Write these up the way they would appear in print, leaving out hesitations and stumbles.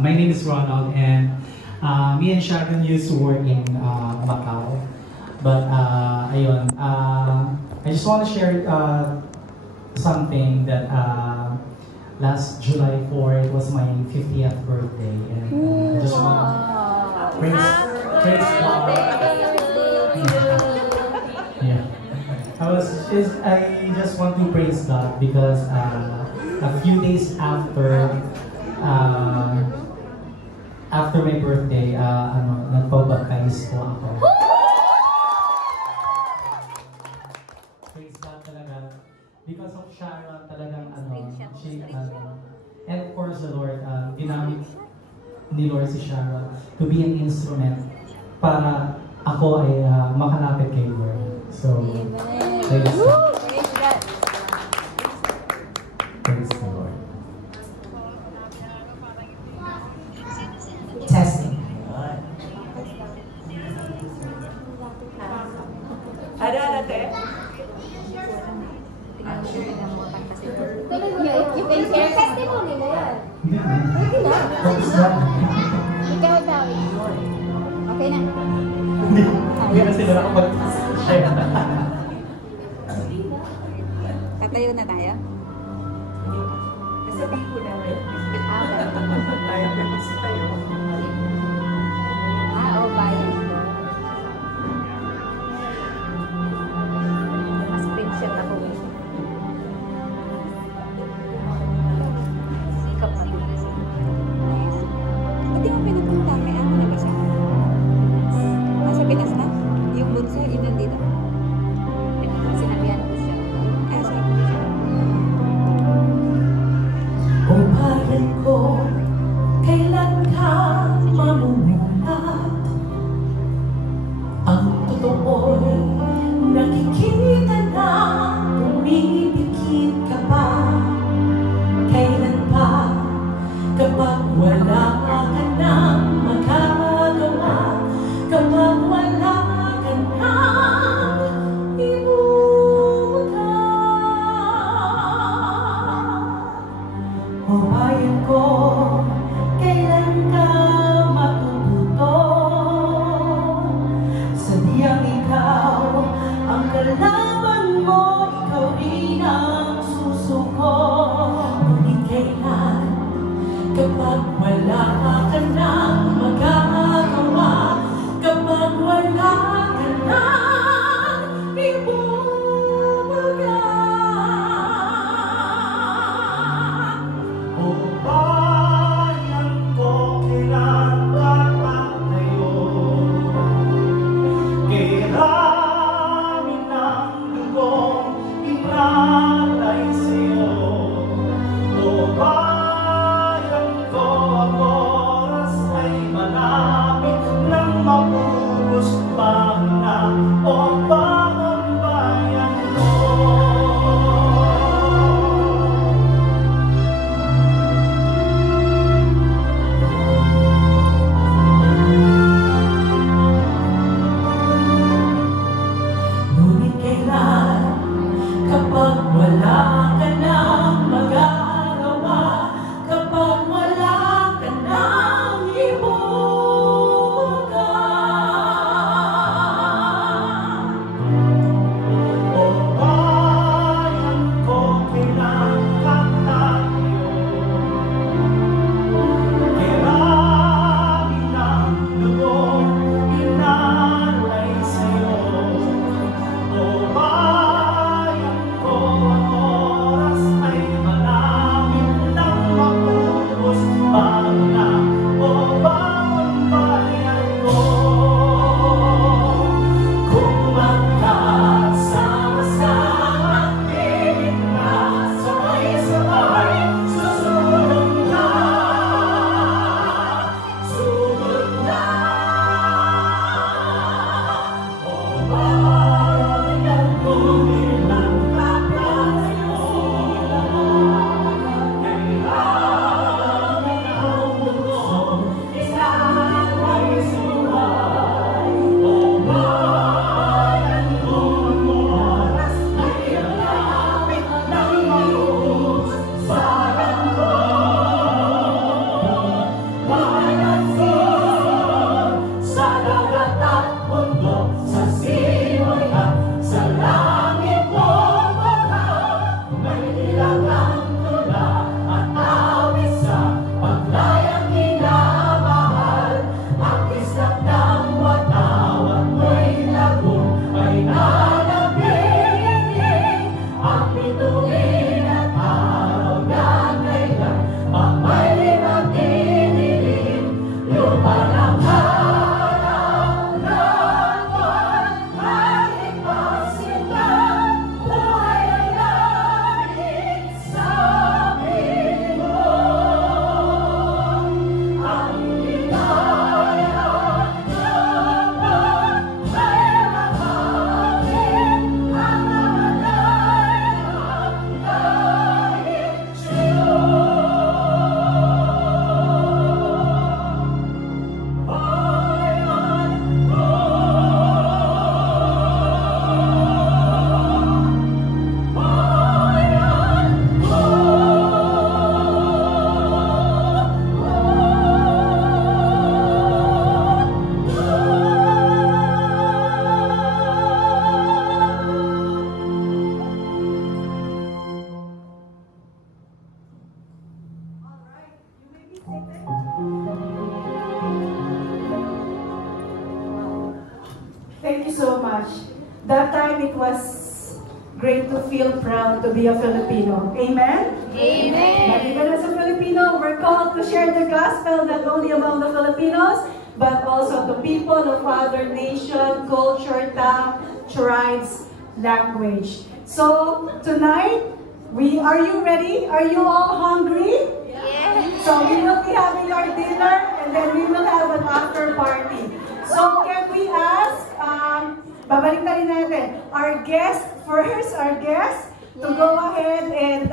My name is Ronald, and me and Sharon used to work in Macau. But ayun, I just want to share something that last July 4, it was my 50th birthday, and I just want to praise God. Yeah. I just want to praise God because a few days after my birthday, nagpabaptize po ako. Praise God talaga. Because of Sharon, talagang and of course the Lord, ginamit ni Lord si Sharon to be an instrument para ako ay makalapit kay Lord. So, praise God. Praise the Lord. Testing. Ada te? You can share testimony na yan. Ikaw daw. Okay na. Hindi na sila nakapag-share. Tatayo na tayo? Sabihin ko na rin. Tayo. Oo, bayan. Mas screenshot ako. Sikap na dito. Hindi mo pinupunta. May ano na kasi. Nasa Pinas na? Yung bunso, yun nandito. Sinabihan ko siya. Sabi ko siya. Kumparan ko, kailan ka mamumulat? Ang totoo'y nakikita na pumipikit ka pa. Kailan pa kapag wala ka nang magagawa, kapag wala ka nang ibubuga. O bayan ko, kailan ka matututo? Sadyang ikaw ang kalaban mo, ikaw rin ang susuko. Ngunit kailan, kapag wala ka nang magagawa, kapag wala ka nang ibubuga. O bayan ko, kailan ka tatayo? Kirami ng dugong inalay sa'yo. O bayan ko, ang oras ay malapit nang mapubos pa na. O bawang bayan ko. Ngunit kailan, kapag wala ka nang magagawa, kapag wala ka nang ibubuga. O bayan ko, kailan ka tatayo? Kirami ng dugong inalay sa'yo. O bayan ko, ang oras ay malapit nang mapubos pa na. O bawang bayan ko, kung magkasama-sama pilit na sabay-sabay, susunod na, sunod na. O bayan ko, ilang kapatid mo, kailangan ang much. That time it was great to feel proud to be a Filipino. Amen? Amen. But even as a Filipino, we're called to share the gospel not only among the Filipinos, but also the people of other nation, culture, tongue, tribes, language. So tonight, are you ready? Are you all hungry? Yes. So we will be having our dinner and then we will have an after party. So can we ask, babalik na rin natin, our guest to go ahead and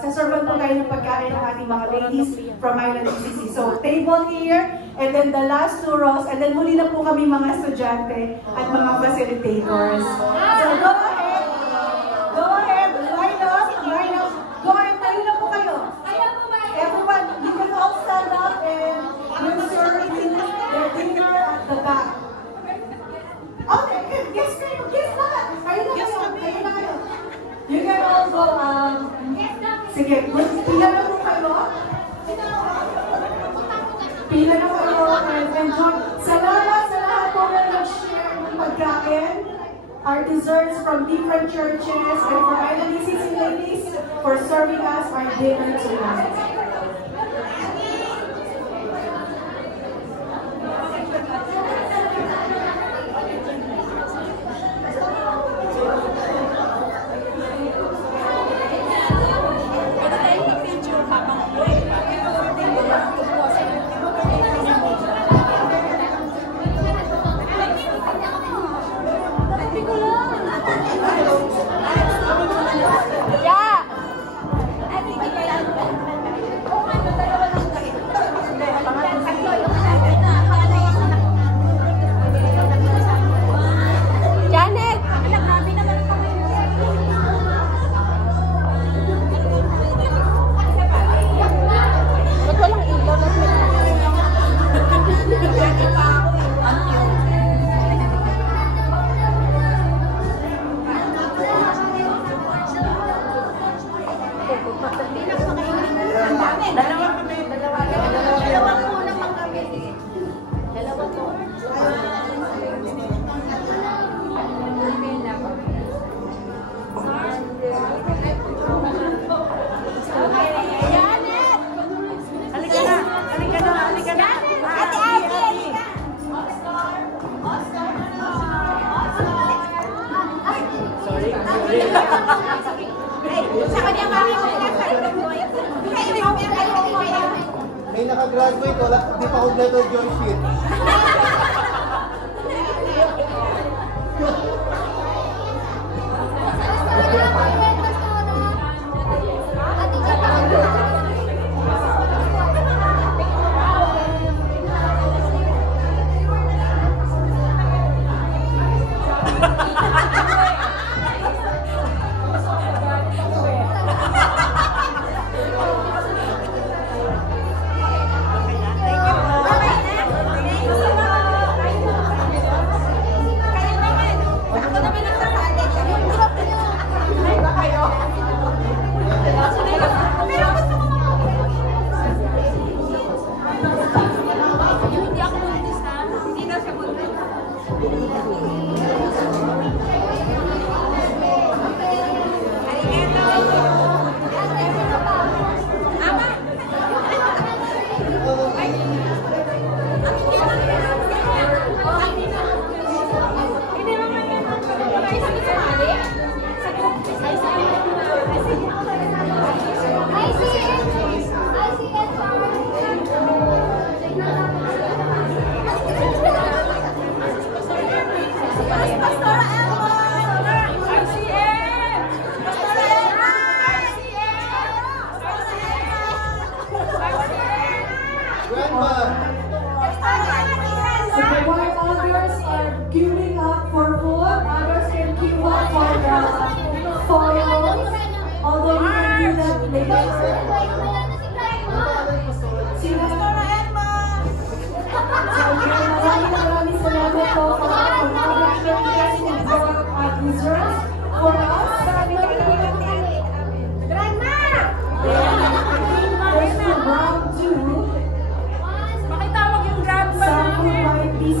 saservan po tayo ng pagkain ng ating mga ladies from Island DCC. So table here, and then the last 2 rows, and then muli na po kami mga estudyante at mga facilitators. So go ahead, line up, go ahead, tayo na po kayo. Everyone, you can all stand up and you're serving the dinner at the back. Okay, guess lahat. Kayo na kayo. You can also, sige, pila na po kayo. Pila na kayo and enjoy. Salamat sa lahat po na nag-share ng pagkain. Our desserts from different churches and for Island DCC ladies for serving us our dinner tonight. May nakagraduate, wala, di pa kompleto yung joy sheet.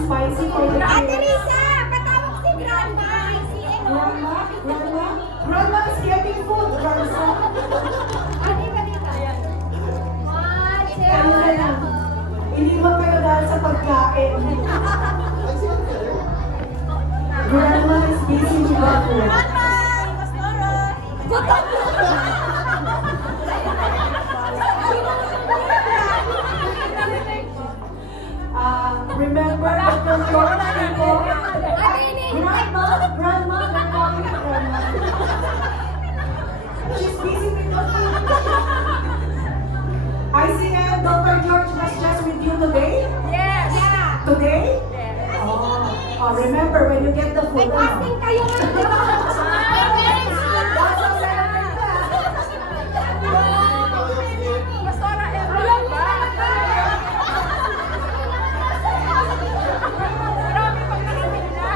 Spicy for the pagkain. Ay, sila pala. Grandma is busy with that food. Remember the control people. Grandma, they're calling grandma. She's busy with the food. I see Dr. George was just with you today? Yes! Today? Yes. Oh, remember when you get the food, Fasting kayo Pastora Evelyn ba? Grabe pagkakasin na.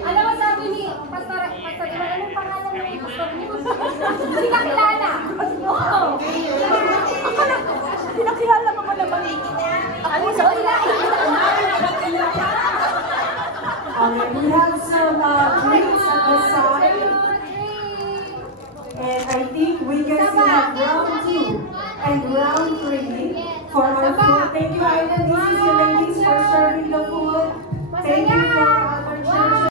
Ano mo sabi ni Pastor Iwan? Anong pangalan ng pastor mo? Hindi ka kilala. Pinakilala mo ba naman? Ano sa kanila? we have some drinks at the side. And I think we can still have round 2 and round 3 for our food. Thank you, Island. This is your